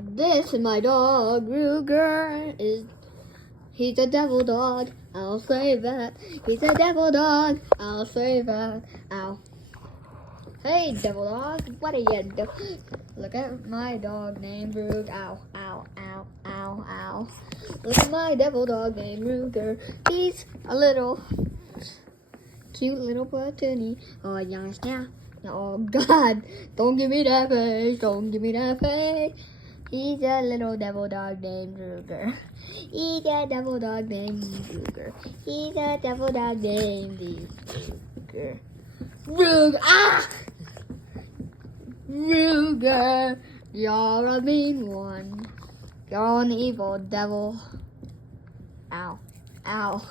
This is my dog, Ruger. He's a devil dog. I'll say that. He's a devil dog. I'll say that. Ow. Hey, devil dog. What are you doing? Look at my dog named Rug. Ow, ow, ow, ow, ow. Look at my devil dog named Ruger. He's a little cute little platoony. Oh, yes, yeah. Oh, God. Don't give me that face. Don't give me that face. He's a little devil dog named Ruger. He's a devil dog named Ruger. He's a devil dog named Ruger. Ruger! Ah! Ruger! You're a mean one. You're an evil devil. Ow. Ow.